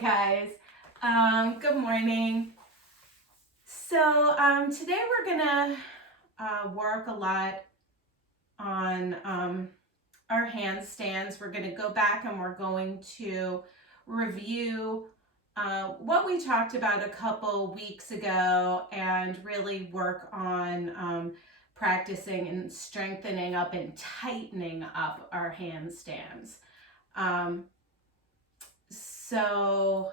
guys. Good morning. So today we're gonna work a lot on our handstands. We're gonna go back and we're going to review what we talked about a couple weeks ago and really work on practicing and strengthening up and tightening up our handstands. So,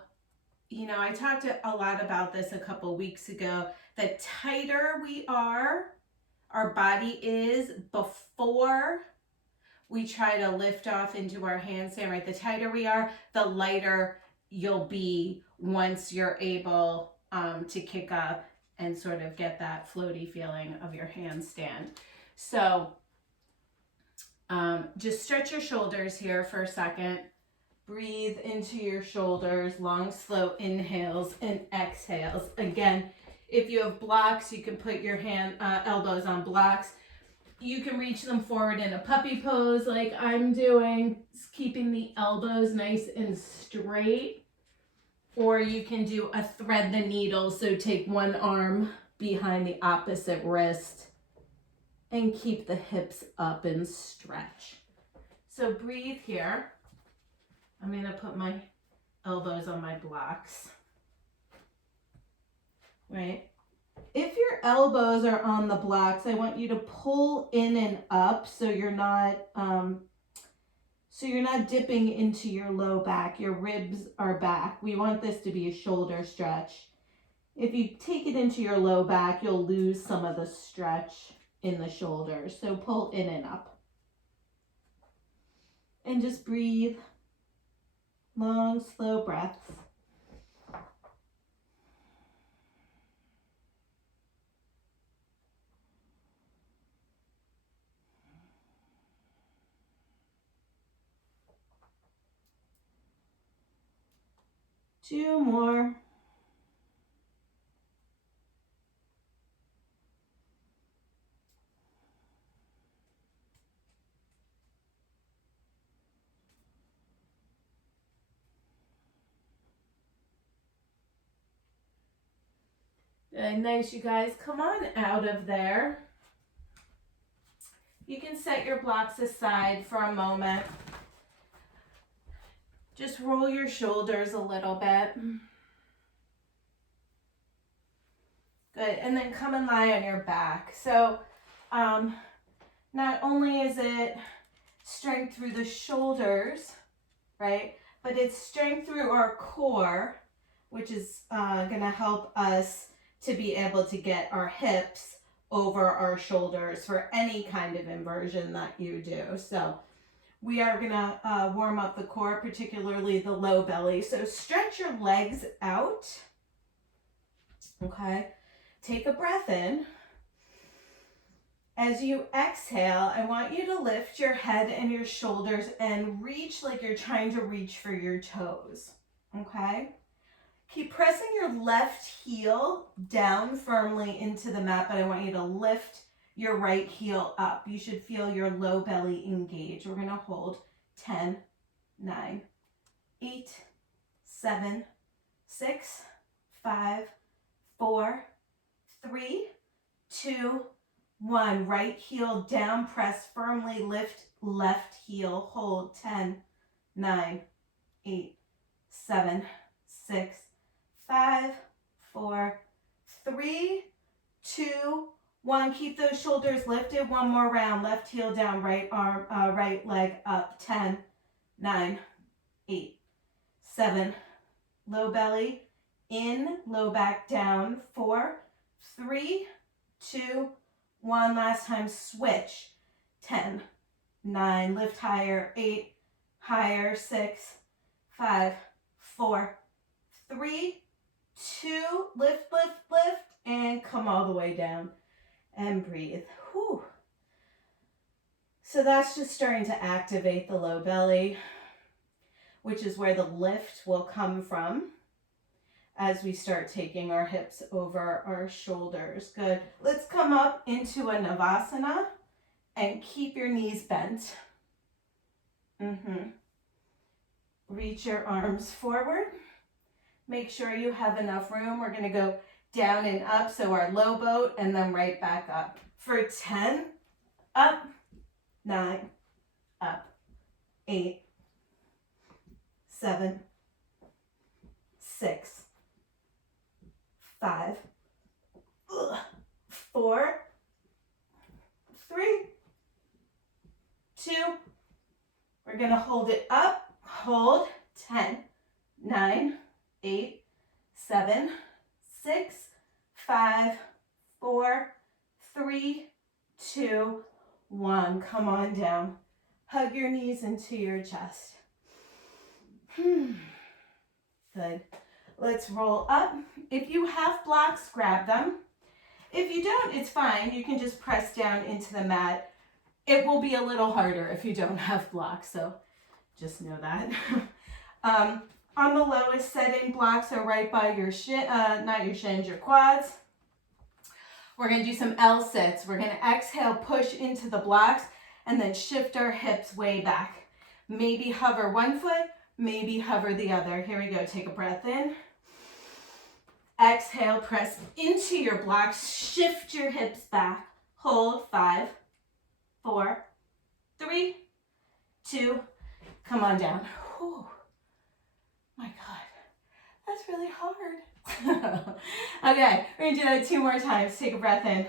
I talked a lot about this a couple weeks ago. The tighter we are, our body is before we try to lift off into our handstand, right? The tighter we are, the lighter you'll be once you're able to kick up and sort of get that floaty feeling of your handstand. So just stretch your shoulders here for a second. Breathe into your shoulders, long, slow inhales and exhales. Again, if you have blocks, you can put your elbows on blocks. You can reach them forward in a puppy pose like I'm doing, keeping the elbows nice and straight. Or you can do a thread the needle, so take one arm behind the opposite wrist and keep the hips up and stretch. So breathe here. I'm going to put my elbows on my blocks, right? If your elbows are on the blocks, I want you to pull in and up so you're not dipping into your low back. Your ribs are back. We want this to be a shoulder stretch. If you take it into your low back, you'll lose some of the stretch in the shoulders. So pull in and up. And just breathe. Long, slow breaths. Two more. Good, nice, you guys. Come on out of there. You can set your blocks aside for a moment. Just roll your shoulders a little bit. Good, and then come and lie on your back. So not only is it strength through the shoulders, right, but it's strength through our core, which is gonna help us to be able to get our hips over our shoulders for any kind of inversion that you do. So we are gonna warm up the core, particularly the low belly. So stretch your legs out, okay? Take a breath in. As you exhale, I want you to lift your head and your shoulders and reach like you're trying to reach for your toes, okay? Keep pressing your left heel down firmly into the mat, but I want you to lift your right heel up. You should feel your low belly engage. We're gonna hold 10, 9, 8, 7, 6, 5, 4, 3, 2, 1. Right heel down, press firmly, lift left heel, hold 10, 9, 8, 7, 6, 5, 4, 3, 2, 1. Keep those shoulders lifted. One more round. Left heel down, right arm, right leg up. 10, 9, 8, 7. Low belly in, low back down. 4, 3, 2, 1. Last time, switch. 10, 9. Lift higher. 8, higher. 6, 5, 4, 3, 2. Lift, lift, lift, and come all the way down. And breathe. Whew. So that's just starting to activate the low belly, which is where the lift will come from as we start taking our hips over our shoulders. Good. Let's come up into a Navasana and keep your knees bent. Reach your arms forward. Make sure you have enough room. We're gonna go down and up, so our low boat, and then right back up. For 10, up, 9, up, 8, 7, 6, 5, 4, 3, 2. We're gonna hold it up, hold, 10, 9, 8, 7, 6, 5, 4, 3, 2, 1. Come on down. Hug your knees into your chest. Good. Let's roll up. If you have blocks, grab them. If you don't, it's fine. You can just press down into the mat. It will be a little harder if you don't have blocks, so just know that. On the lowest setting, blocks are right by your not your shins, your quads. We're going to do some L sits. We're going to exhale, push into the blocks, and then shift our hips way back. Maybe hover one foot, maybe hover the other. Here we go. Take a breath in. Exhale, press into your blocks, shift your hips back. Hold, 5, 4, 3, 2, come on down. Whew. My God, that's really hard. Okay, we're gonna do that 2 more times. Take a breath in.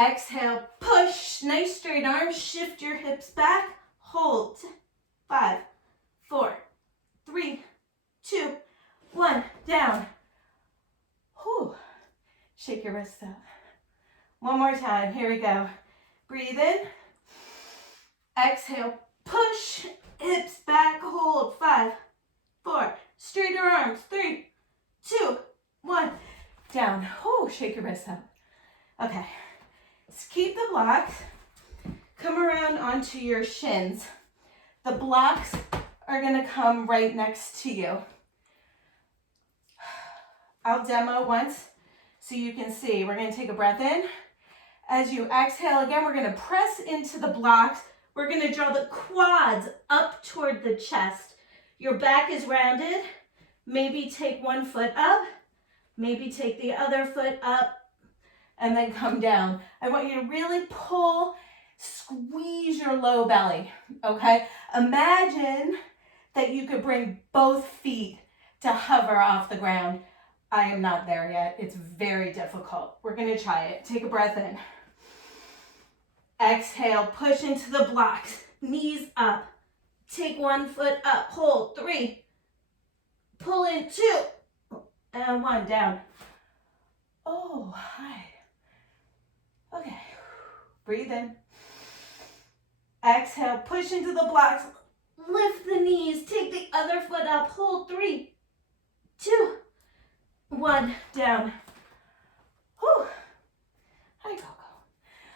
Exhale, push, nice straight arms, shift your hips back. Hold, 5, 4, 3, 2, 1, down. Whew. Shake your wrists out. One more time, here we go. Breathe in. Exhale, push, hips back, hold, 5, 4, straighter arms, 3, 2, 1, down. Whew, shake your wrists out. Okay, let's keep the blocks. Come around onto your shins. The blocks are gonna come right next to you. I'll demo once so you can see. We're gonna take a breath in. As you exhale again, we're gonna press into the blocks. We're gonna draw the quads up toward the chest. Your back is rounded. Maybe take one foot up. Maybe take the other foot up and then come down. I want you to really pull, squeeze your low belly, okay? Imagine that you could bring both feet to hover off the ground. I am not there yet. It's very difficult. We're gonna try it. Take a breath in. Exhale, push into the blocks, knees up. Take one foot up, hold, 3. Pull in, 2, and 1, down. Oh, hi. Okay, breathe in. Exhale, push into the blocks, lift the knees, take the other foot up, hold, 3, 2, 1, down. Whew. Hi, Coco.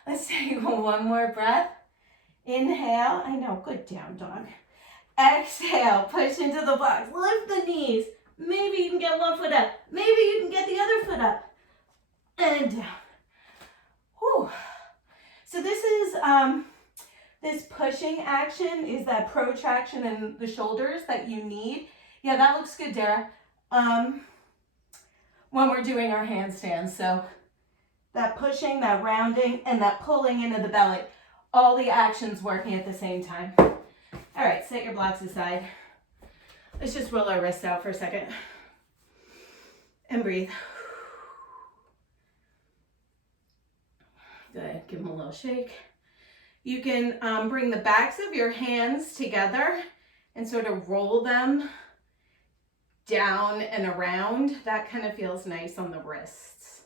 Let's take one more breath. Inhale. I know, good down dog. Exhale, push into the blocks, lift the knees. Maybe you can get one foot up. Maybe you can get the other foot up. And down. Whew. So this is, this pushing action is that protraction in the shoulders that you need. Yeah, that looks good, Dara. When we're doing our handstands. So that pushing, that rounding, and that pulling into the belly. All the actions working at the same time. All right, set your blocks aside. Let's just roll our wrists out for a second. And breathe. Good, give them a little shake. You can bring the backs of your hands together and sort of roll them down and around. That kind of feels nice on the wrists.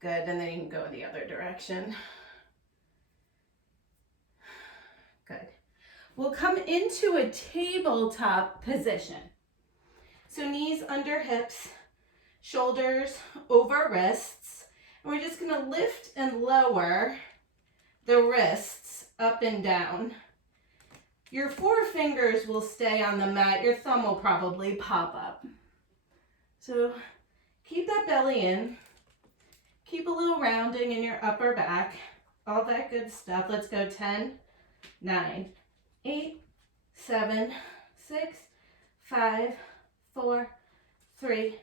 Good, and then you can go the other direction. Good. We'll come into a tabletop position. So knees under hips, shoulders over wrists. And we're just gonna lift and lower the wrists up and down. Your 4 fingers will stay on the mat. Your thumb will probably pop up. So keep that belly in. Keep a little rounding in your upper back. All that good stuff. Let's go 10, 9, 8, 7, 6, 5, 4, 3,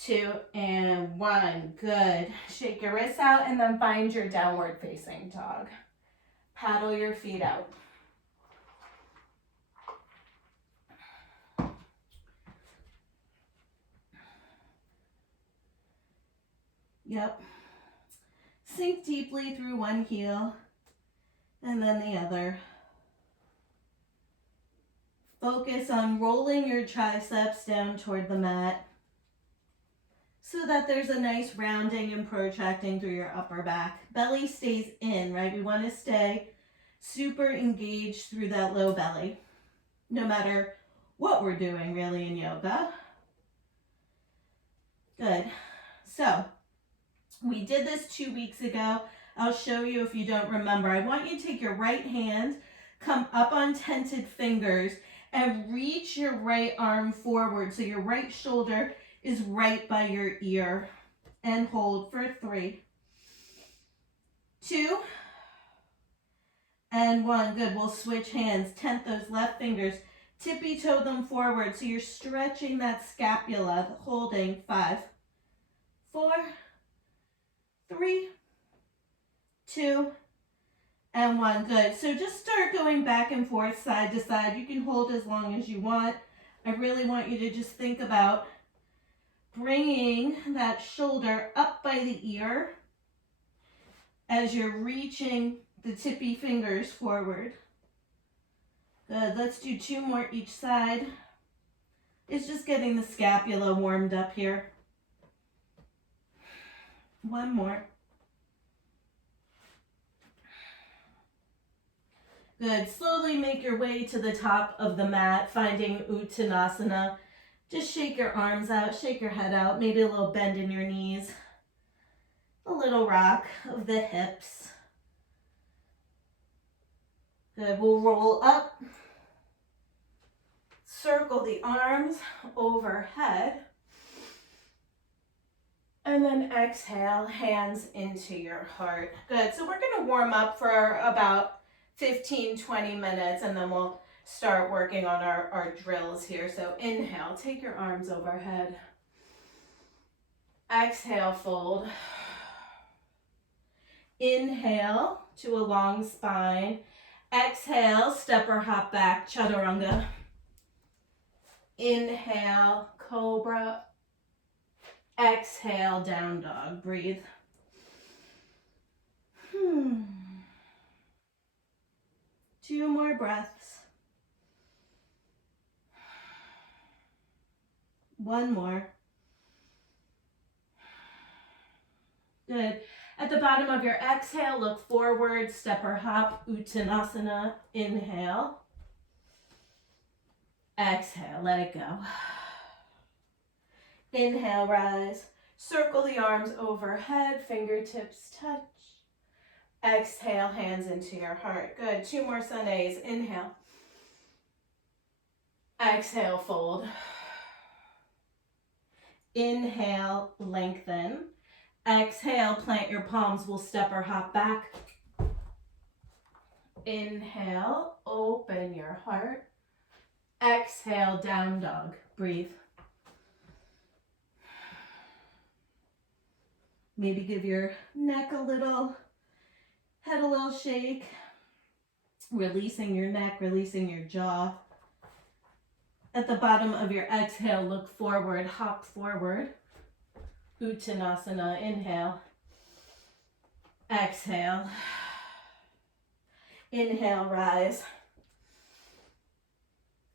2, and 1. Good. Shake your wrists out and then find your downward facing dog. Paddle your feet out. Yep. Sink deeply through one heel and then the other. Focus on rolling your triceps down toward the mat so that there's a nice rounding and protracting through your upper back. Belly stays in, right? We want to stay super engaged through that low belly, no matter what we're doing really in yoga. Good. So we did this 2 weeks ago. I'll show you if you don't remember. I want you to take your right hand, come up on tented fingers, and reach your right arm forward so your right shoulder is right by your ear. And hold for 3, 2, and 1. Good. We'll switch hands. Tent those left fingers. Tippy toe them forward so you're stretching that scapula. Holding 5, 4, 3, 2, and 1. Good. So just start going back and forth, side to side. You can hold as long as you want. I really want you to just think about bringing that shoulder up by the ear as you're reaching the tippy fingers forward. Good. Let's do 2 more each side. It's just getting the scapula warmed up here. 1 more. Good. Slowly make your way to the top of the mat, finding Uttanasana. Just shake your arms out, shake your head out, maybe a little bend in your knees, a little rock of the hips. Good. We'll roll up, circle the arms overhead, and then exhale, hands into your heart. Good. So we're going to warm up for about 15-20 minutes, and then we'll start working on our drills here. So inhale, take your arms overhead. Exhale, fold. Inhale to a long spine. Exhale, step or hop back, chaturanga. Inhale, cobra. Exhale, down dog. Breathe. 2 more breaths. 1 more. Good. At the bottom of your exhale, look forward, step or hop, Uttanasana. Inhale. Exhale, let it go. Inhale, rise. Circle the arms overhead, fingertips touch. Exhale, hands into your heart. Good. 2 more sun A's. Inhale. Exhale, fold. Inhale, lengthen. Exhale, plant your palms. We'll step or hop back. Inhale, open your heart. Exhale, down dog. Breathe. Maybe give your neck a little, head a little shake. Releasing your neck, releasing your jaw. At the bottom of your exhale, look forward, hop forward. Uttanasana, inhale. Exhale. Inhale, rise.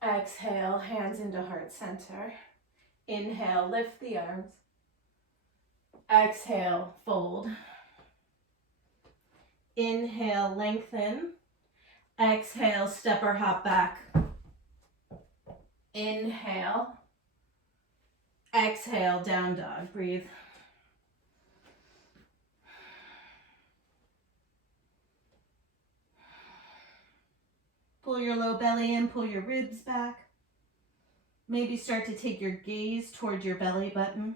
Exhale, hands into heart center. Inhale, lift the arms. Exhale, fold. Inhale, lengthen. Exhale, step or hop back. Inhale. Exhale, down dog. Breathe. Pull your low belly in, pull your ribs back. Maybe start to take your gaze toward your belly button.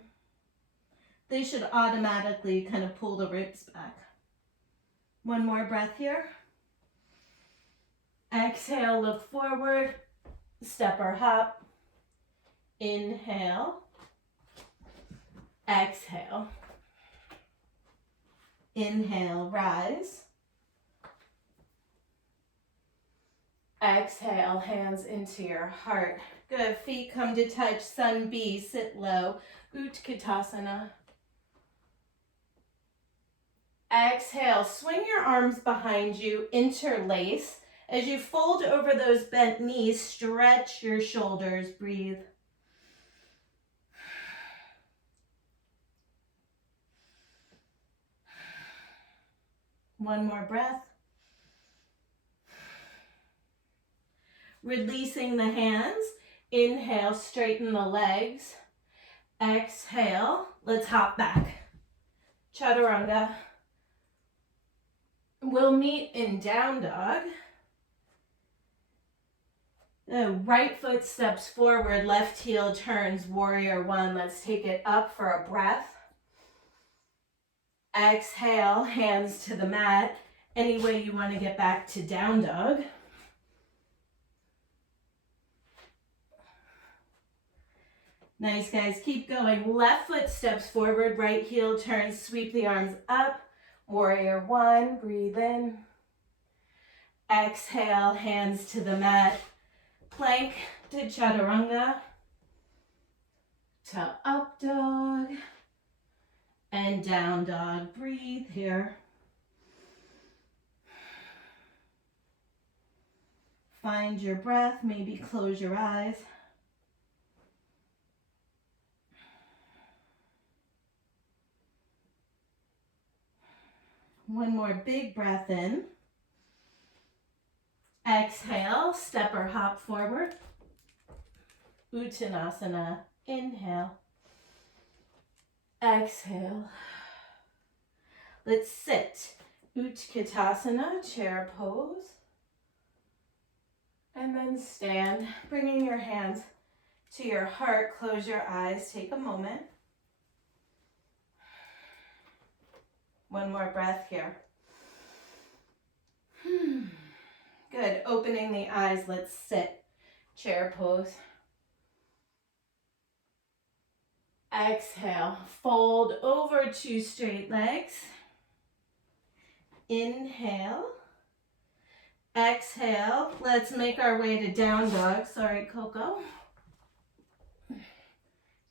They should automatically kind of pull the ribs back. 1 more breath here. Exhale, look forward, step or hop. Inhale. Exhale. Inhale, rise. Exhale, hands into your heart. Good, feet come to touch, sun B, sit low, Utkatasana. Exhale, swing your arms behind you, interlace. As you fold over those bent knees, stretch your shoulders, breathe. One more breath. Releasing the hands. Inhale, straighten the legs. Exhale, let's hop back. Chaturanga. We'll meet in down dog. The right foot steps forward, left heel turns, warrior one. Let's take it up for a breath. Exhale, hands to the mat. Any way you want to get back to down dog. Nice, guys. Keep going. Left foot steps forward, right heel turns, sweep the arms up. Warrior one, breathe in. Exhale, hands to the mat. Plank to chaturanga. To up dog. And down dog. Breathe here. Find your breath. Maybe close your eyes. One more big breath in. Exhale, step or hop forward. Uttanasana, inhale. Exhale. Let's sit. Utkatasana, chair pose. And then stand, bringing your hands to your heart. Close your eyes, take a moment. One more breath here. Good. Opening the eyes. Let's sit. Chair pose. Exhale. Fold over to straight legs. Inhale. Exhale. Let's make our way to down dog. Sorry, Coco.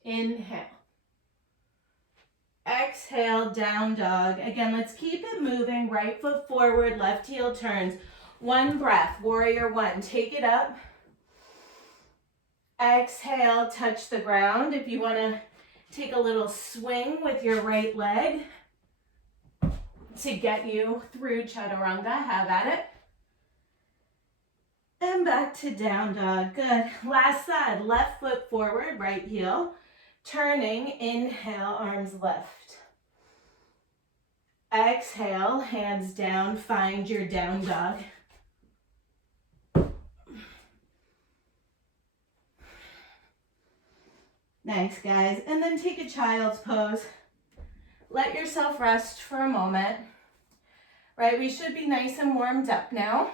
Inhale. Exhale, down dog. Again, let's keep it moving. Right foot forward, left heel turns. One breath, warrior one. Take it up. Exhale, touch the ground. If you want to take a little swing with your right leg to get you through chaturanga, have at it. And back to down dog. Good. Last side, left foot forward, right heel. Turning, inhale, arms left. Exhale, hands down, find your down dog. Nice, guys. And then take a child's pose. Let yourself rest for a moment. Right, we should be nice and warmed up now.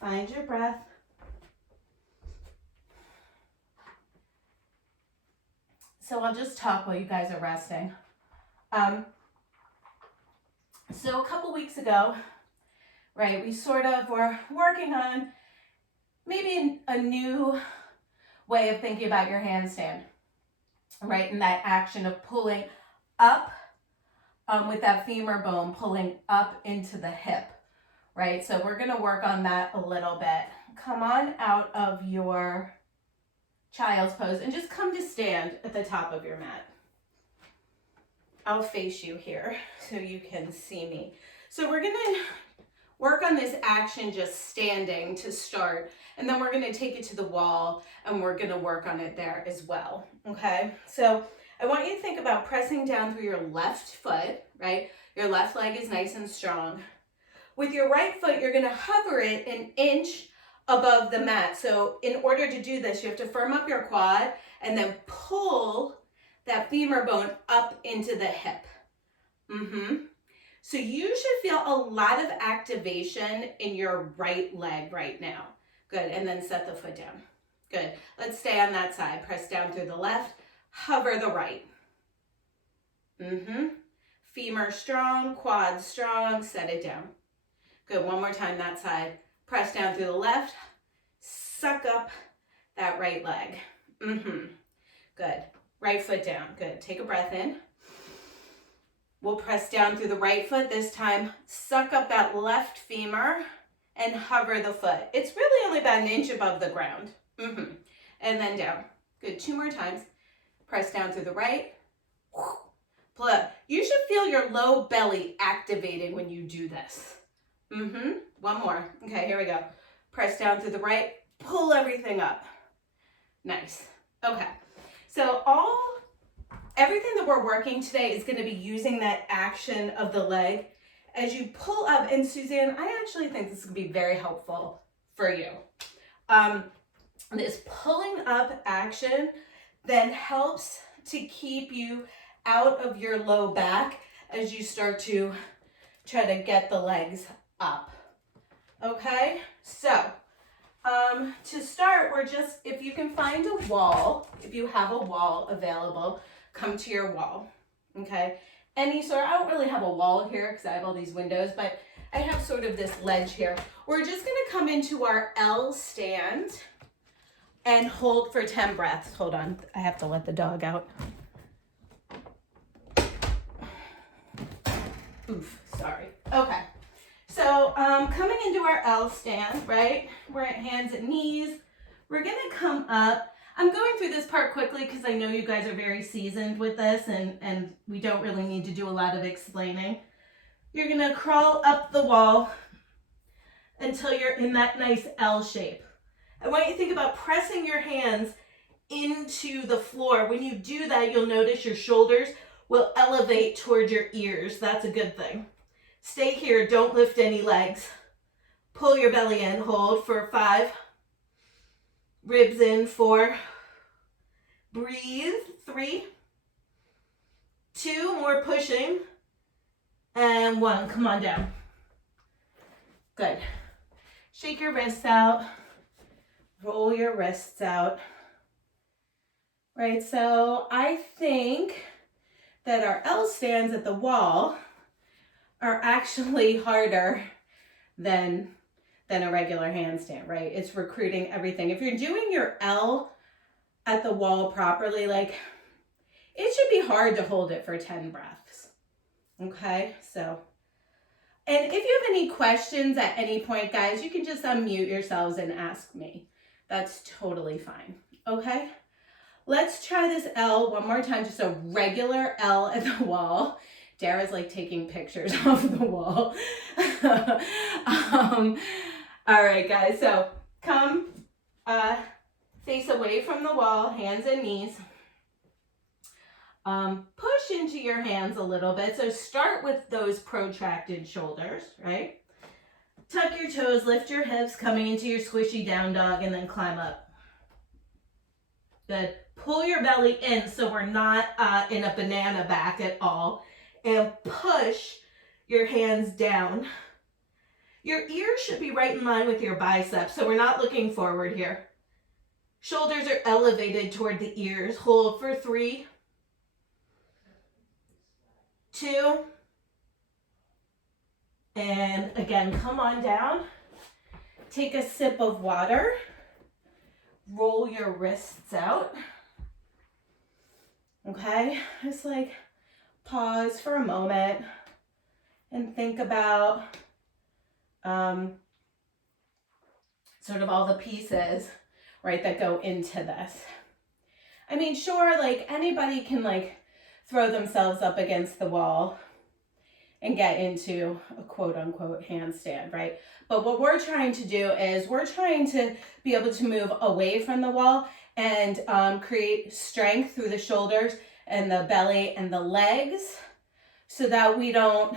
Find your breath. So I'll just talk while you guys are resting. So a couple weeks ago, right, we sort of were working on maybe a new way of thinking about your handstand, right? And that action of pulling up with that femur bone, pulling up into the hip. Right, so we're gonna work on that a little bit. Come on out of your child's pose and just come to stand at the top of your mat. I'll face you here so you can see me. So we're gonna work on this action just standing to start, and then we're gonna take it to the wall and we're gonna work on it there as well, okay? So I want you to think about pressing down through your left foot, right? Your left leg is nice and strong. With your right foot, you're gonna hover it an inch above the mat. So in order to do this, you have to firm up your quad and then pull that femur bone up into the hip. So you should feel a lot of activation in your right leg right now. Good, and then set the foot down. Good, let's stay on that side. Press down through the left, hover the right. Femur strong, quad strong, set it down. Good, one more time that side. Press down through the left, suck up that right leg. Good, right foot down. Good, take a breath in. We'll press down through the right foot this time. Suck up that left femur and hover the foot. It's really only about an inch above the ground. And then down. Good, 2 more times. Press down through the right. Pull up. You should feel your low belly activated when you do this. One more. Okay, here we go. Press down through the right. Pull everything up. Nice. Okay. So everything that we're working today is going to be using that action of the leg as you pull up. And Suzanne, I actually think this is going to be very helpful for you. This pulling up action then helps to keep you out of your low back as you start to try to get the legs up. Okay, so to start, if you can find a wall, if you have a wall available, come to your wall. Okay, I don't really have a wall here because I have all these windows, but I have sort of this ledge here. We're just going to come into our L stand and hold for 10 breaths. Hold on, I have to let the dog out. Oof, sorry. Okay, so coming into our L stand, right? We're at hands and knees. We're gonna come up. I'm going through this part quickly because I know you guys are very seasoned with this and we don't really need to do a lot of explaining. You're gonna crawl up the wall until you're in that nice L shape. I want you to think about pressing your hands into the floor. When you do that, you'll notice your shoulders will elevate toward your ears. That's a good thing. Stay here, don't lift any legs. Pull your belly in, hold for 5. Ribs in, 4. Breathe, 3. 2, more pushing. And 1, come on down. Good. Shake your wrists out. Roll your wrists out. Right, so I think that our L stands at the wall are actually harder than a regular handstand, right? It's recruiting everything. If you're doing your L at the wall properly, like, it should be hard to hold it for 10 breaths. Okay, so, and if you have any questions at any point, guys, you can just unmute yourselves and ask me. That's totally fine, okay? Let's try this L one more time, just a regular L at the wall. Dara's like taking pictures of the wall. All right, guys, so come face away from the wall, hands and knees. Push into your hands a little bit. So start with those protracted shoulders, right? Tuck your toes, lift your hips, coming into your squishy down dog, and then climb up. Good. Pull your belly in so we're not in a banana back at all. And push your hands down. Your ears should be right in line with your biceps, so we're not looking forward here. Shoulders are elevated toward the ears. Hold for 3, 2, and again, come on down. Take a sip of water. Roll your wrists out. Okay, just like pause for a moment and think about sort of all the pieces, right, that go into this. I mean, sure, like anybody can like throw themselves up against the wall and get into a quote unquote handstand, right? But what we're trying to do is we're trying to be able to move away from the wall and create strength through the shoulders and the belly and the legs so that we don't,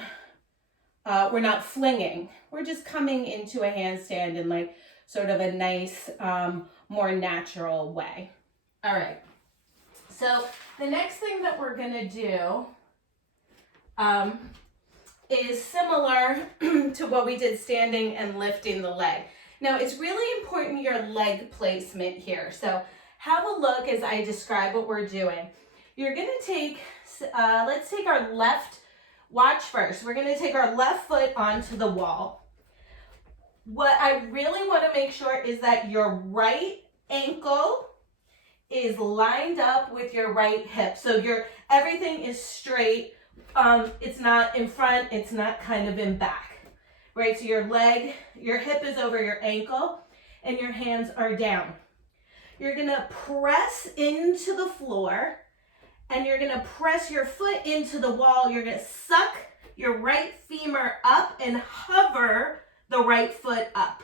we're not flinging. We're just coming into a handstand in like sort of a nice, more natural way. All right. So The next thing that we're gonna do is similar to what we did standing and lifting the leg. Now it's really important your leg placement here. So have a look as I describe what we're doing. You're gonna take, let's take our left, watch first. We're gonna take our left foot onto the wall. What I really wanna make sure is that your right ankle is lined up with your right hip. So everything is straight. It's not in front, it's not kind of in back, right? So your hip is over your ankle and your hands are down. You're gonna press into the floor and you're gonna press your foot into the wall. You're gonna suck your right femur up and hover the right foot up.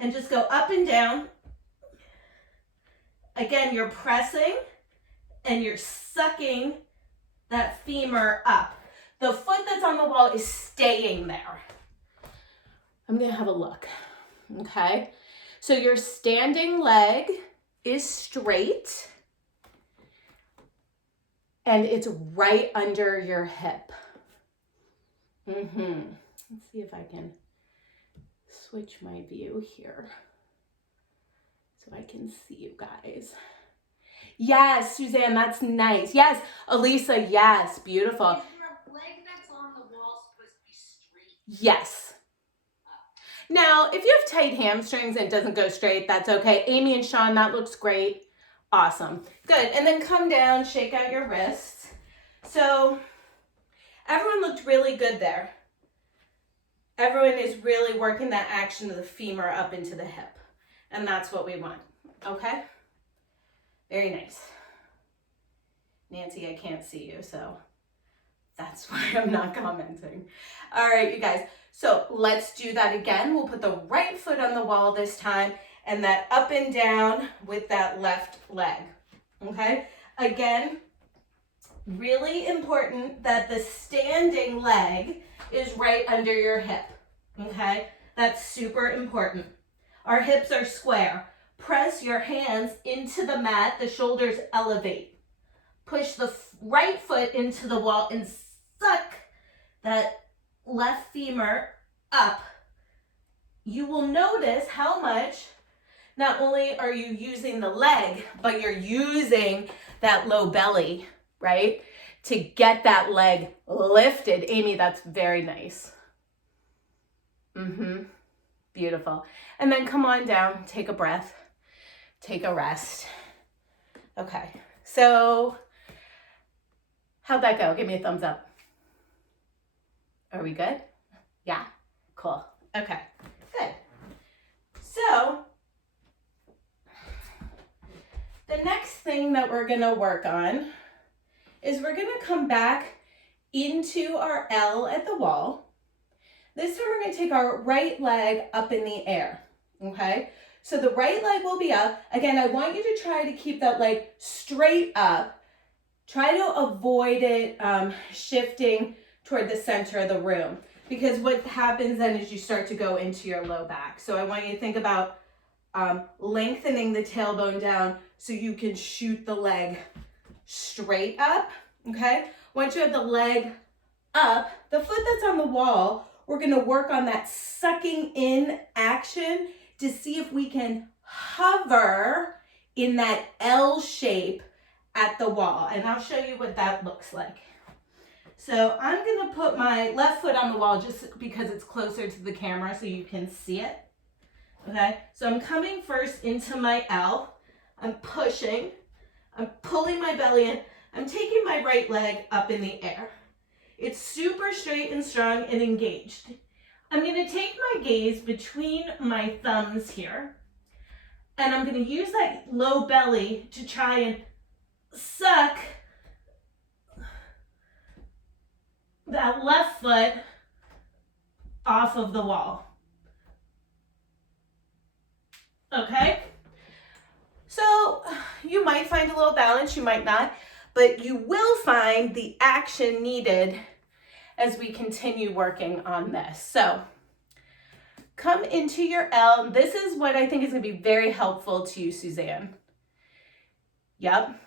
And just go up and down. Again, you're pressing and you're sucking that femur up. The foot that's on the wall is staying there. I'm gonna have a look, okay? So your standing leg is straight and it's right under your hip. Let's see if I can switch my view here so I can see you guys. Yes, Suzanne, that's nice. Yes, Elisa, yes, beautiful. Is your leg that's on the wall supposed to be straight? Yes. Now, if you have tight hamstrings and it doesn't go straight, that's okay. Amy and Sean, that looks great. Awesome. Good. And then come down, shake out your wrists. So everyone looked really good there. Everyone is really working that action of the femur up into the hip. And that's what we want. Okay? Very nice. Nancy, I can't see you, so that's why I'm not commenting. All right, you guys. So let's do that again. We'll put the right foot on the wall this time and that up and down with that left leg. Okay? Again, really important that the standing leg is right under your hip. Okay? That's super important. Our hips are square. Press your hands into the mat. The shoulders elevate. Push the right foot into the wall and suck that left femur up. You will notice how much not only are you using the leg, but you're using that low belly, right? To get that leg lifted. Amy, that's very nice. Beautiful. And then come on down, take a breath, take a rest. Okay, so how'd that go? Give me a thumbs up. Are we good? Yeah, cool. Okay, good. So the next thing that we're gonna work on is we're gonna come back into our L at the wall. This time we're gonna take our right leg up in the air, okay? So the right leg will be up. Again, I want you to try to keep that leg straight up. Try to avoid it shifting toward the center of the room, because what happens then is you start to go into your low back. So I want you to think about lengthening the tailbone down so you can shoot the leg straight up, okay? Once you have the leg up, the foot that's on the wall, we're gonna work on that sucking in action to see if we can hover in that L shape at the wall. And I'll show you what that looks like. So I'm gonna put my left foot on the wall just because it's closer to the camera so you can see it. Okay, so I'm coming first into my L. I'm pushing, I'm pulling my belly in. I'm taking my right leg up in the air. It's super straight and strong and engaged. I'm gonna take my gaze between my thumbs here, and I'm gonna use that low belly to try and suck that left foot off of the wall. Okay? So you might find a little balance, you might not, but you will find the action needed as we continue working on this. So come into your L. This is what I think is gonna be very helpful to you, Suzanne. Yep.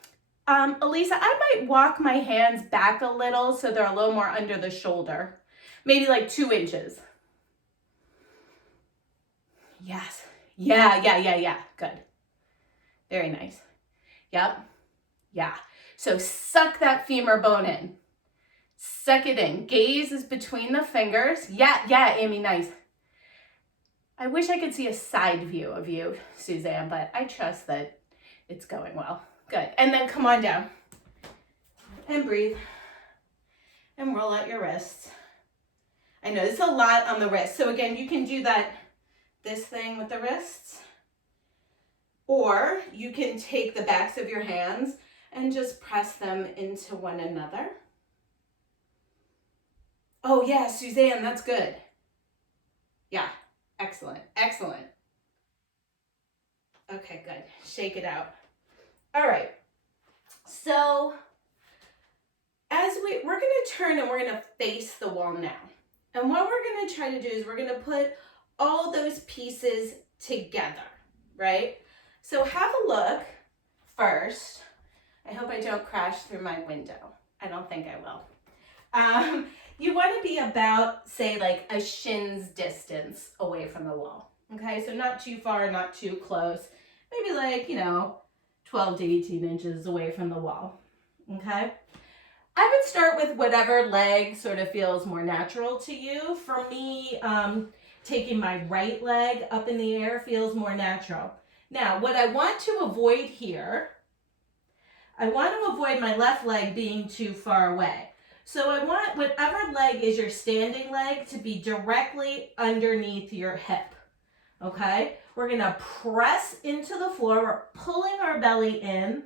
Elisa, I might walk my hands back a little so they're a little more under the shoulder. Maybe like 2 inches. Yes. Yeah. Good. Very nice. Yep. Yeah. So suck that femur bone in. Suck it in. Gaze is between the fingers. Yeah, Amy, nice. I wish I could see a side view of you, Suzanne, but I trust that it's going well. Good. And then come on down. And breathe. And roll out your wrists. I know this is a lot on the wrist. So again, you can do this thing with the wrists. Or you can take the backs of your hands and just press them into one another. Oh yeah, Suzanne, that's good. Yeah, excellent. Okay, good. Shake it out. All right. So we're going to turn and we're going to face the wall now. And what we're going to try to do is we're going to put all those pieces together, right? So have a look first. I hope I don't crash through my window. I don't think I will. You want to be about, say, like a shin's distance away from the wall. Okay, so not too far, not too close. Maybe like, 12 to 18 inches away from the wall. Okay? I would start with whatever leg sort of feels more natural to you. For me, taking my right leg up in the air feels more natural. Now, what I want to avoid here, I want to avoid my left leg being too far away. So I want whatever leg is your standing leg to be directly underneath your hip. Okay? We're going to press into the floor. We're pulling our belly in.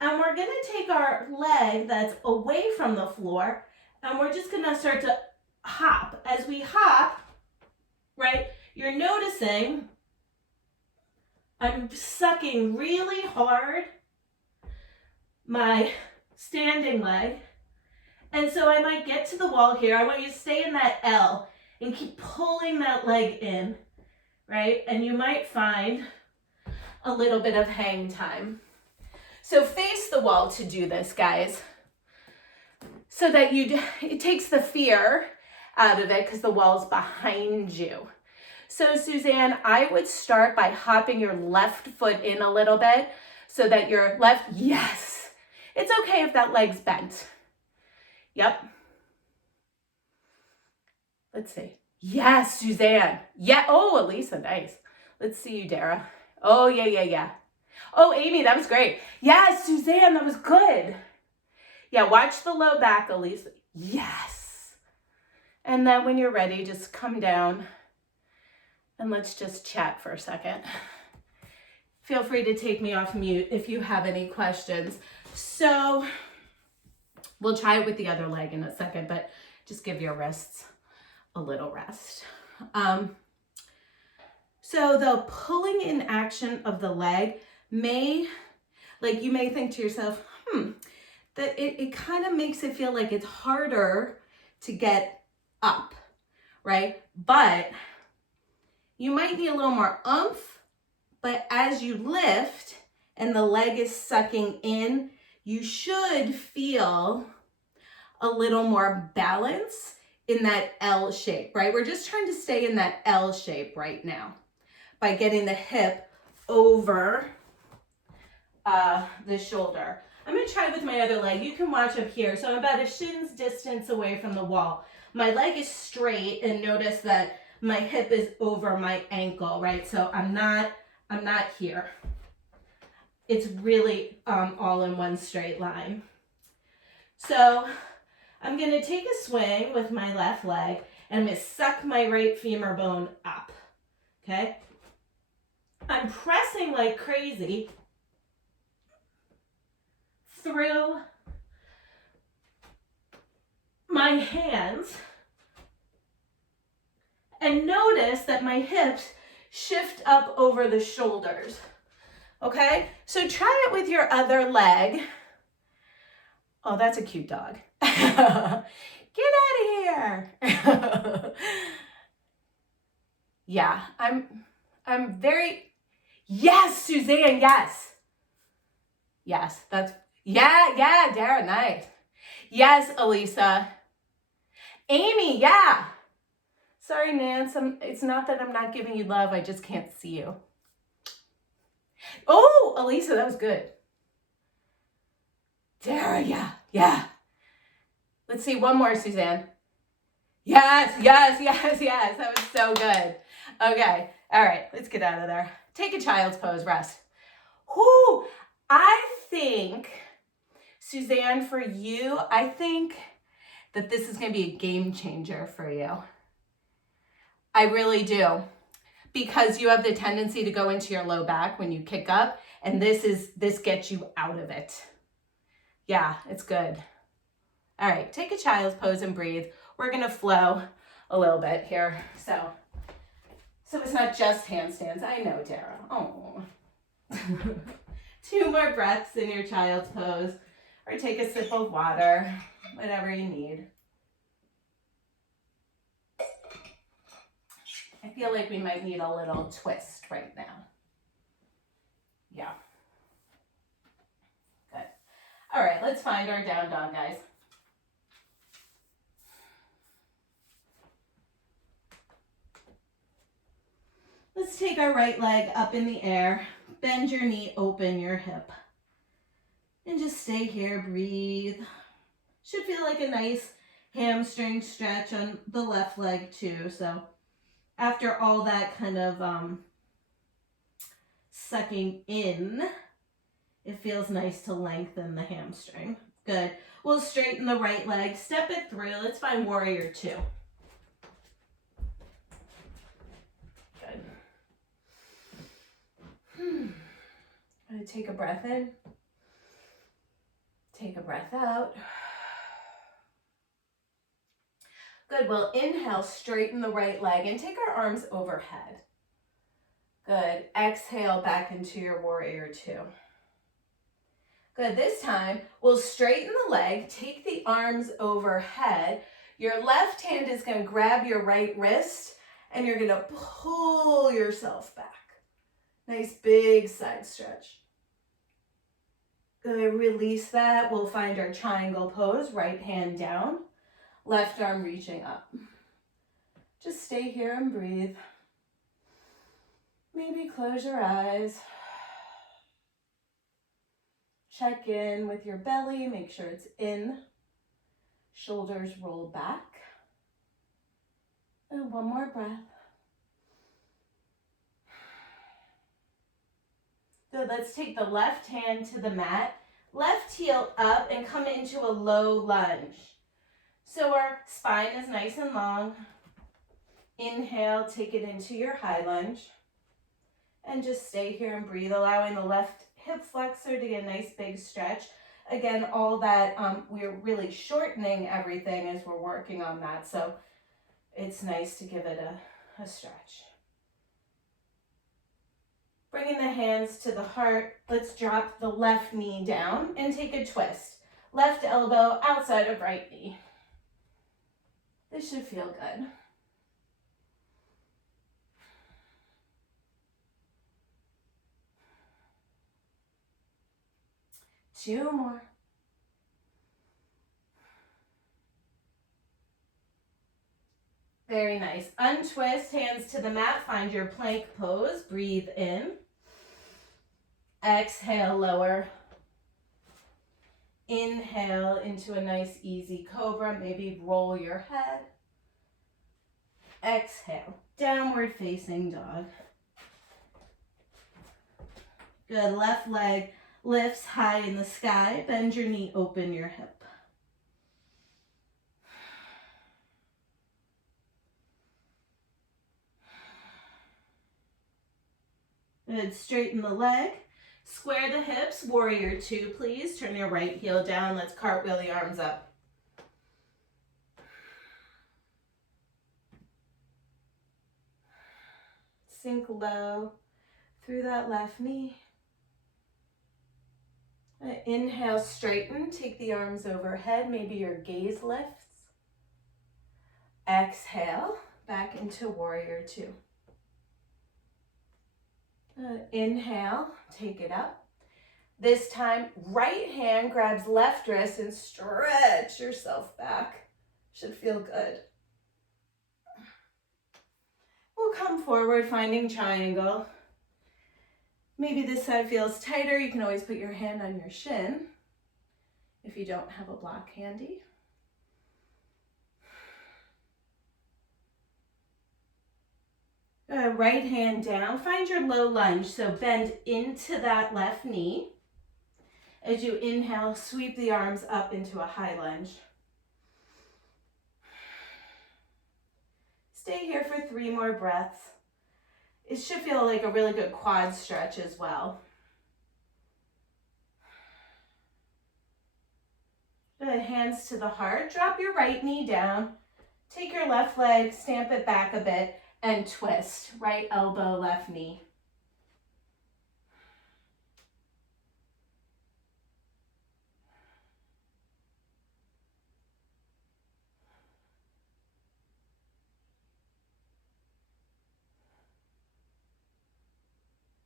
And we're going to take our leg that's away from the floor. And we're just going to start to hop. As we hop, right, you're noticing I'm sucking really hard my standing leg. And so I might get to the wall here. I want you to stay in that L and keep pulling that leg in, right? And you might find a little bit of hang time. So face the wall to do this, guys. So that it takes the fear out of it because the wall's behind you. So Suzanne, I would start by hopping your left foot in a little bit so that your left, yes. It's okay if that leg's bent. Yep. Let's see. Yes, Suzanne. Yeah. Oh, Elisa, nice. Let's see you, Dara. Oh, yeah. Oh, Amy, that was great. Yes, Suzanne, that was good. Yeah, watch the low back, Elisa. Yes. And then when you're ready, just come down and let's just chat for a second. Feel free to take me off mute if you have any questions. So we'll try it with the other leg in a second, but just give your wrists a little rest. So the pulling in action of the leg you may think to yourself, that it kind of makes it feel like it's harder to get up, right? But you might need a little more oomph, but as you lift and the leg is sucking in, you should feel a little more balance in that L shape, right? We're just trying to stay in that L shape right now by getting the hip over the shoulder. I'm going to try with my other leg. You can watch up here. So I'm about a shin's distance away from the wall. My leg is straight and notice that my hip is over my ankle, right? So I'm not here. It's really all in one straight line. So I'm going to take a swing with my left leg and I'm going to suck my right femur bone up. Okay? I'm pressing like crazy through my hands and notice that my hips shift up over the shoulders. Okay, so try it with your other leg. Oh, that's a cute dog. Get out of here. Yeah, I'm very, yes, Suzanne, yes. Yes, that's Yeah, Dara, nice. Yes, Elisa. Amy, yeah. Sorry, Nance, it's not that I'm not giving you love, I just can't see you. Oh, Elisa, that was good. Dara, yeah. Let's see, one more, Suzanne. Yes. That was so good. Okay, all right, let's get out of there. Take a child's pose, rest. Whoo, I think, Suzanne, for you, I think that this is gonna be a game changer for you. I really do. Because you have the tendency to go into your low back when you kick up, and this gets you out of it. Yeah, it's good. All right, take a child's pose and breathe. We're gonna flow a little bit here. So it's not just handstands. I know, Tara. Oh. 2 more breaths in your child's pose, or take a sip of water, whatever you need. I feel like we might need a little twist right now. Yeah. Good. All right, let's find our down dog, guys. Let's take our right leg up in the air. Bend your knee, open your hip. And just stay here, breathe. Should feel like a nice hamstring stretch on the left leg too. So after all that kind of sucking in, it feels nice to lengthen the hamstring. Good. We'll straighten the right leg, step it through. Let's find warrior 2. Good. I'm gonna take a breath in. Take a breath out. Good, we'll inhale, straighten the right leg and take our arms overhead. Good, exhale back into your warrior 2. Good, this time we'll straighten the leg, take the arms overhead. Your left hand is gonna grab your right wrist and you're gonna pull yourself back. Nice big side stretch. Good, release that. We'll find our triangle pose, right hand down, left arm reaching up. Just stay here and breathe. Maybe close your eyes. Check in with your belly, make sure it's in. Shoulders roll back. And one more breath. Good, let's take the left hand to the mat, left heel up and come into a low lunge. So our spine is nice and long. Inhale, take it into your high lunge. And just stay here and breathe, allowing the left hip flexor to get a nice big stretch. Again, all that, we're really shortening everything as we're working on that. So it's nice to give it a stretch. Bringing the hands to the heart, let's drop the left knee down and take a twist. Left elbow outside of right knee. This should feel good. Two more. Very nice. Untwist, hands to the mat, find your plank pose, breathe in. Exhale, lower. Inhale into a nice easy cobra, maybe roll your head. Exhale, downward facing dog. Good, left leg lifts high in the sky, bend your knee, open your hip. Good, straighten the leg. Square the hips, warrior 2, please. Turn your right heel down. Let's cartwheel the arms up. Sink low through that left knee. Inhale, straighten. Take the arms overhead. Maybe your gaze lifts. Exhale, back into warrior 2. Inhale, take it up. This time, right hand grabs left wrist and stretch yourself back. Should feel good. We'll come forward, finding triangle. Maybe this side feels tighter. You can always put your hand on your shin if you don't have a block handy. Right hand down. Find your low lunge. So bend into that left knee. As you inhale, sweep the arms up into a high lunge. Stay here for 3 more breaths. It should feel like a really good quad stretch as well. Good, hands to the heart. Drop your right knee down. Take your left leg, stamp it back a bit, and twist. Right elbow, left knee.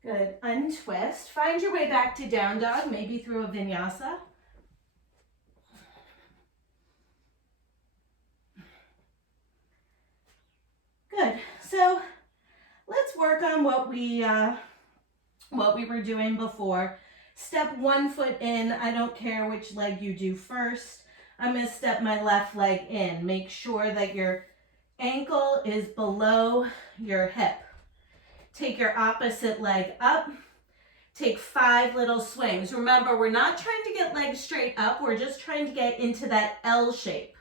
Good, untwist. Find your way back to down dog, maybe through a vinyasa. Good, so let's work on what we were doing before. Step one foot in. I don't care which leg you do first. I'm gonna step my left leg in. Make sure that your ankle is below your hip. Take your opposite leg up. Take 5 little swings. Remember, we're not trying to get legs straight up. We're just trying to get into that L shape.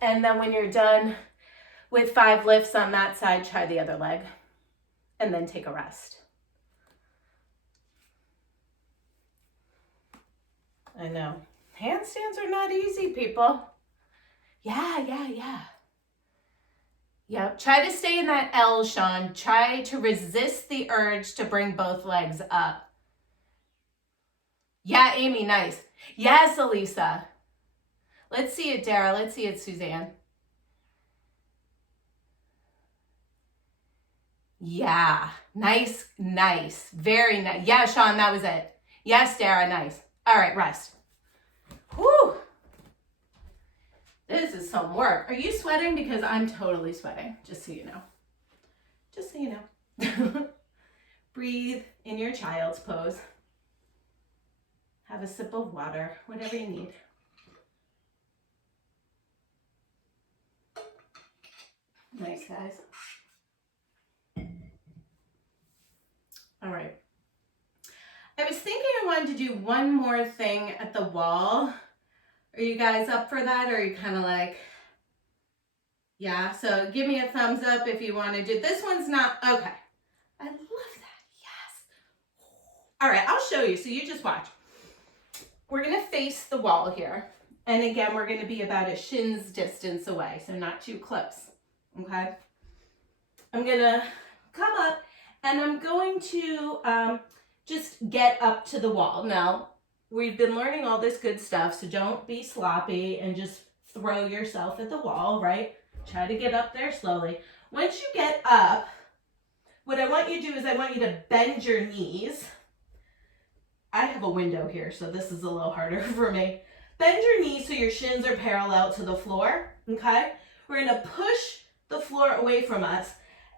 And then when you're done with 5 lifts on that side, try the other leg. And then take a rest. I know. Handstands are not easy, people. Yeah. Yep. Try to stay in that L, Sean. Try to resist the urge to bring both legs up. Yeah, Amy, nice. Yes, Elisa. Let's see it, Dara. Let's see it, Suzanne. Yeah, nice. Very nice. Yeah, Sean, that was it. Yes, Dara, nice. All right, rest. Whew. This is some work. Are you sweating? Because I'm totally sweating, just so you know. Just so you know. Breathe in your child's pose. Have a sip of water, whatever you need. Nice, guys. All right. I was thinking I wanted to do one more thing at the wall. Are you guys up for that? Or are you kind of like, yeah? So give me a thumbs up if you want to do. This one's not, okay. I love that, yes. All right, I'll show you, so you just watch. We're gonna face the wall here. And again, we're gonna be about a shin's distance away, so not too close, okay? I'm gonna come up and I'm going to just get up to the wall. Now, we've been learning all this good stuff, so don't be sloppy and just throw yourself at the wall, right? Try to get up there slowly. Once you get up, what I want you to do is I want you to bend your knees. I have a window here, so this is a little harder for me. Bend your knees so your shins are parallel to the floor, okay? We're gonna push the floor away from us,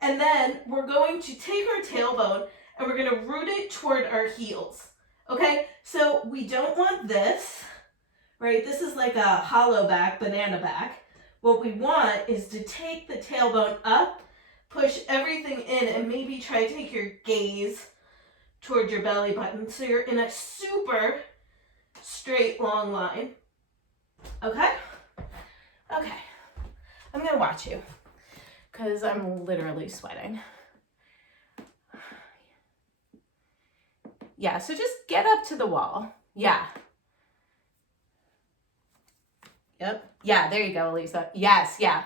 and then we're going to take our tailbone and we're gonna root it toward our heels, okay? So we don't want this, right? This is like a hollow back, banana back. What we want is to take the tailbone up, push everything in, and maybe try to take your gaze toward your belly button so you're in a super straight, long line. Okay? Okay. I'm gonna watch you because I'm literally sweating. Yeah, so just get up to the wall. Yeah. Yep. Yeah, there you go, Elisa. Yes, yeah.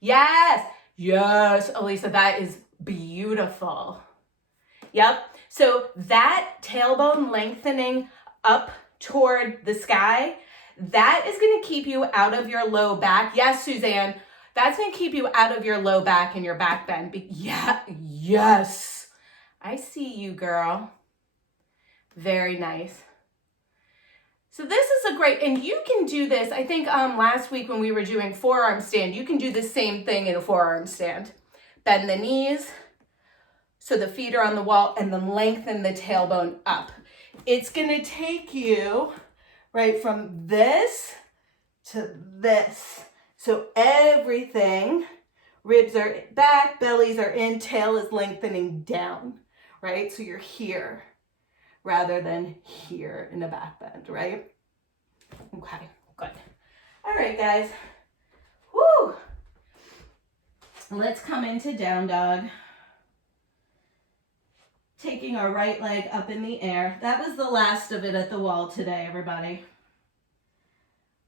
Yes, Elisa, that is beautiful. Yep. So that tailbone lengthening up toward the sky, that is going to keep you out of your low back. Yes, Suzanne, that's going to keep you out of your low back and your back bend. Yeah, yes. I see you, girl. Very nice. So this is a great, and you can do this, I think last week when we were doing forearm stand, you can do the same thing in a forearm stand. Bend the knees so the feet are on the wall and then lengthen the tailbone up. It's gonna take you right from this to this. So everything, ribs are back, bellies are in, tail is lengthening down, right? So you're here rather than here in a back bend, right? Okay, good. All right, guys. Woo! Let's come into down dog. Taking our right leg up in the air. That was the last of it at the wall today, everybody.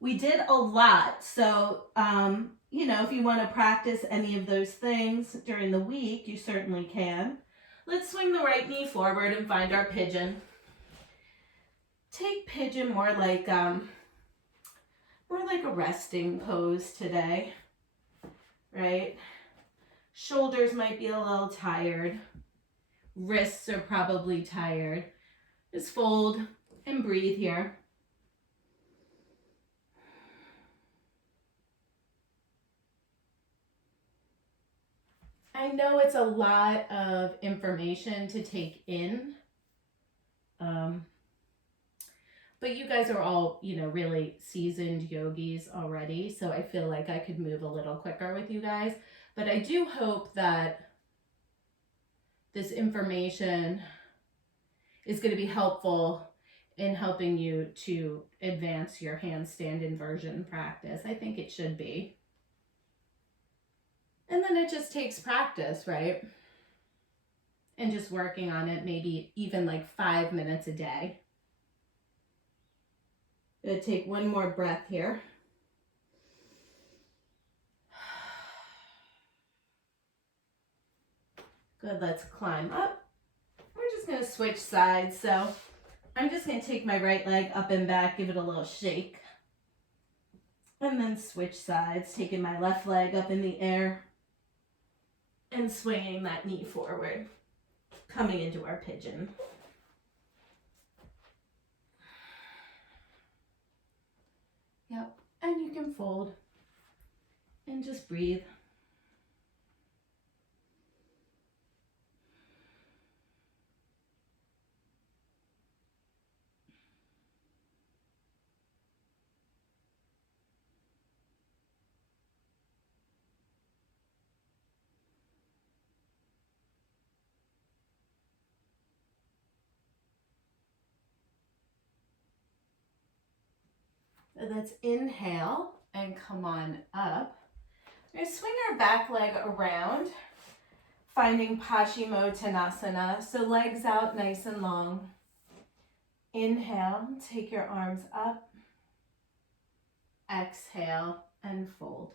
We did a lot, so you know, if you want to practice any of those things during the week, you certainly can. Let's swing the right knee forward and find our pigeon. Take pigeon more like a resting pose today, right? Shoulders might be a little tired. Wrists are probably tired. Just fold and breathe here. I know it's a lot of information to take in. But you guys are all, you know, really seasoned yogis already, so I feel like I could move a little quicker with you guys. But I do hope that this information is going to be helpful in helping you to advance your handstand inversion practice. I think it should be. And then it just takes practice, right? And just working on it, maybe even like 5 minutes a day. Gonna take one more breath here. Good, let's climb up. We're just gonna switch sides. So I'm just gonna take my right leg up and back, give it a little shake. And then switch sides, taking my left leg up in the air and swinging that knee forward, coming into our pigeon. Yep, and you can fold and just breathe. So let's inhale and come on up. We're gonna swing our back leg around, finding Paschimottanasana. So legs out nice and long. Inhale, take your arms up. Exhale and fold.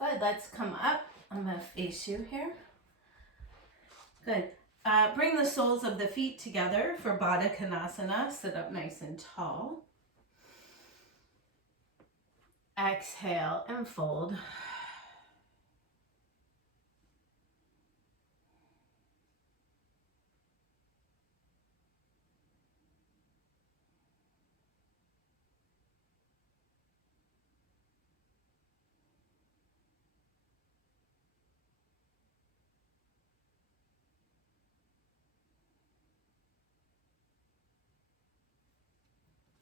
Good, let's come up. I'm gonna face you here. Good. Bring the soles of the feet together for Baddha Konasana. Sit up nice and tall. Exhale and fold.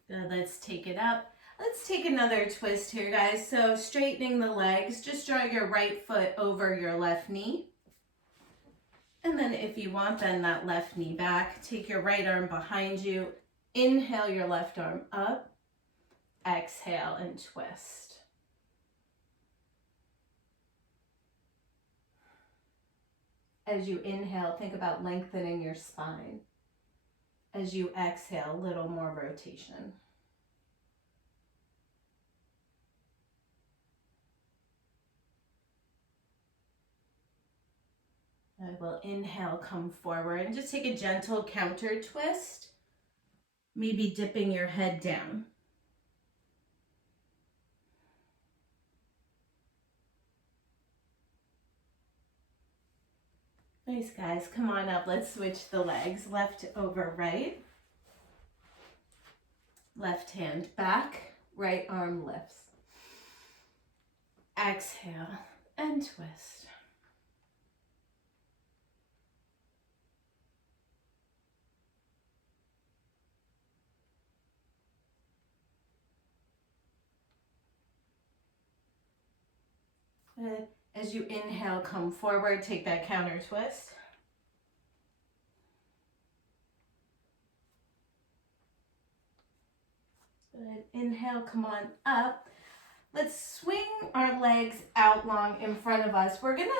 Good, let's take it up. Let's take another twist here, guys. So straightening the legs, just draw your right foot over your left knee. And then if you want, bend that left knee back. Take your right arm behind you. Inhale your left arm up. Exhale and twist. As you inhale, think about lengthening your spine. As you exhale, a little more rotation. I will inhale, come forward, and just take a gentle counter twist, maybe dipping your head down. Nice, guys. Come on up. Let's switch the legs. Left over right. Left hand back. Right arm lifts. Exhale and twist. Good. As you inhale, come forward. Take that counter twist. Good. Inhale, come on up. Let's swing our legs out long in front of us. We're gonna,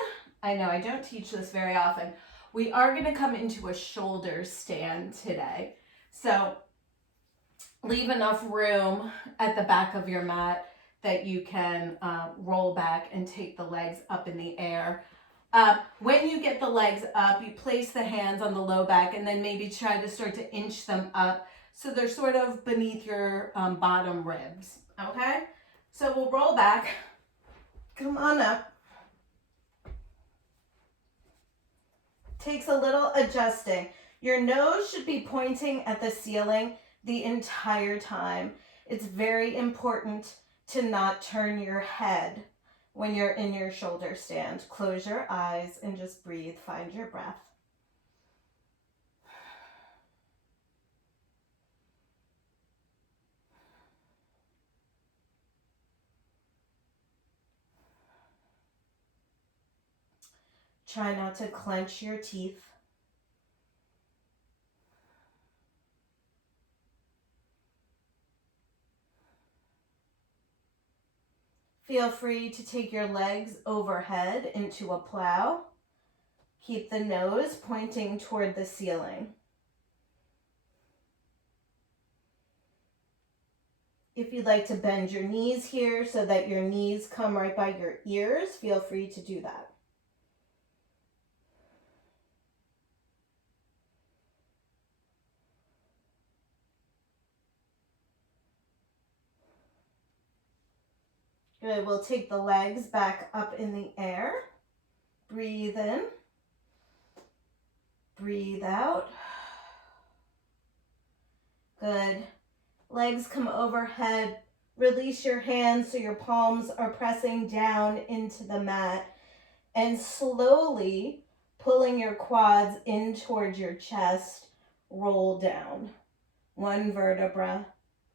I know I don't teach this very often. We are gonna come into a shoulder stand today. So leave enough room at the back of your mat that you can roll back and take the legs up in the air. When you get the legs up, you place the hands on the low back and then maybe try to start to inch them up so they're sort of beneath your bottom ribs, okay? So we'll roll back. Come on up. Takes a little adjusting. Your nose should be pointing at the ceiling the entire time. It's very important to not turn your head when you're in your shoulder stand. Close your eyes and just breathe. Find your breath. Try not to clench your teeth. Feel free to take your legs overhead into a plow. Keep the nose pointing toward the ceiling. If you'd like to bend your knees here so that your knees come right by your ears, feel free to do that. Good, we'll take the legs back up in the air. Breathe in. Breathe out. Good. Legs come overhead. Release your hands so your palms are pressing down into the mat. And slowly pulling your quads in towards your chest, roll down. One vertebra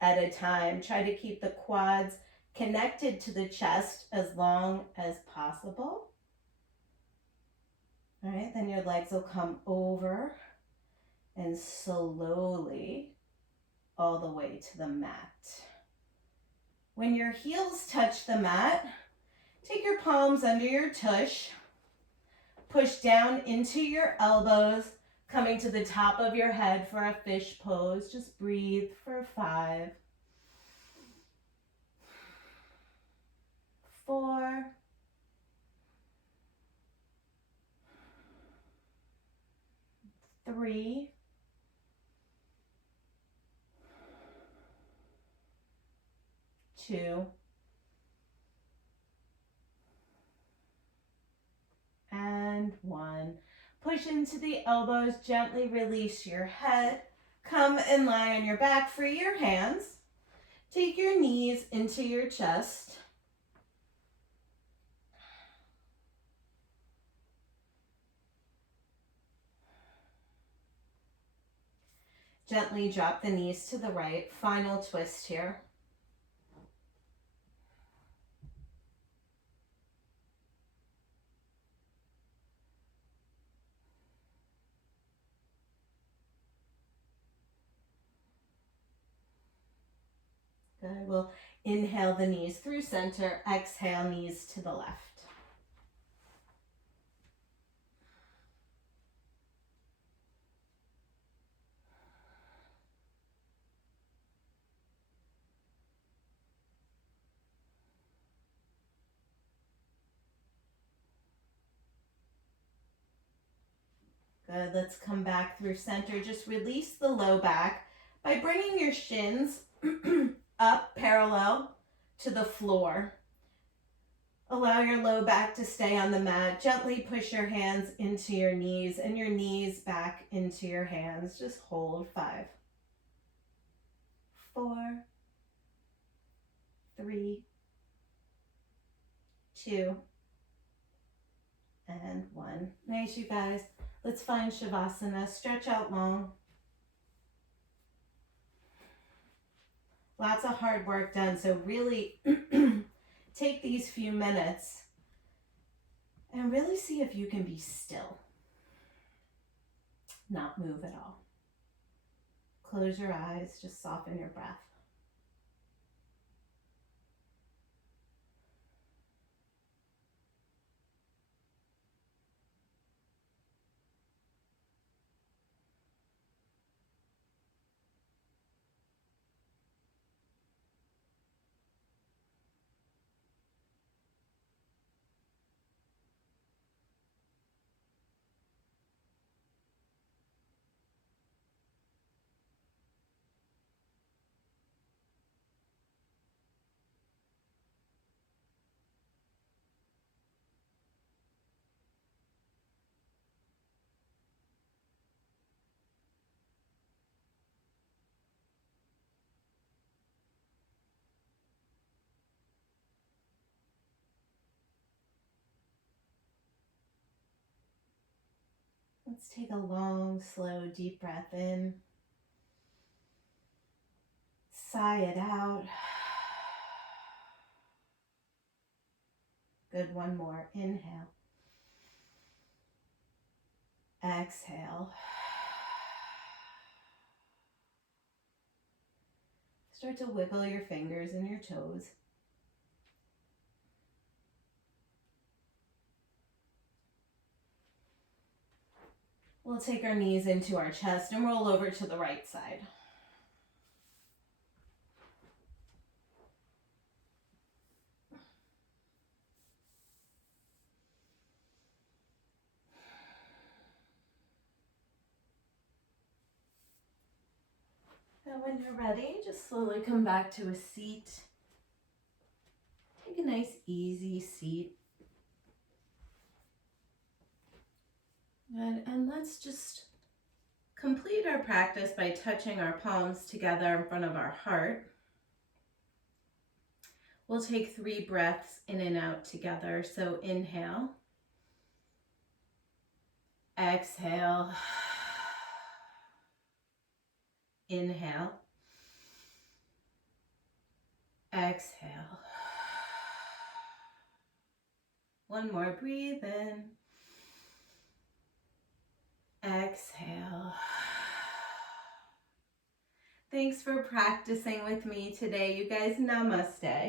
at a time. Try to keep the quads connected to the chest as long as possible. All right, then your legs will come over and slowly all the way to the mat. When your heels touch the mat, take your palms under your tush, push down into your elbows, coming to the top of your head for a fish pose. Just breathe for 5, 4, 3, 2, and 1. Push into the elbows, gently release your head. Come and lie on your back, free your hands. Take your knees into your chest. Gently drop the knees to the right. Final twist here. Good. We'll inhale the knees through center. Exhale, knees to the left. Good. Let's come back through center. Just release the low back by bringing your shins up parallel to the floor. Allow your low back to stay on the mat. Gently push your hands into your knees and your knees back into your hands. Just hold. 5, 4, 3, 2, and 1. Nice, you guys. Let's find Shavasana. Stretch out long. Lots of hard work done, so really take these few minutes and really see if you can be still. Not move at all. Close your eyes, just soften your breath. Let's take a long, slow, deep breath in. Sigh it out. Good, one more. Inhale. Exhale. Start to wiggle your fingers and your toes. We'll take our knees into our chest and roll over to the right side. And when you're ready, just slowly come back to a seat. Take a nice, easy seat. Good. And let's just complete our practice by touching our palms together in front of our heart. We'll take 3 breaths in and out together. So inhale, exhale, inhale, exhale. One more, breathe in, exhale. Thanks for practicing with me today, you guys. Namaste.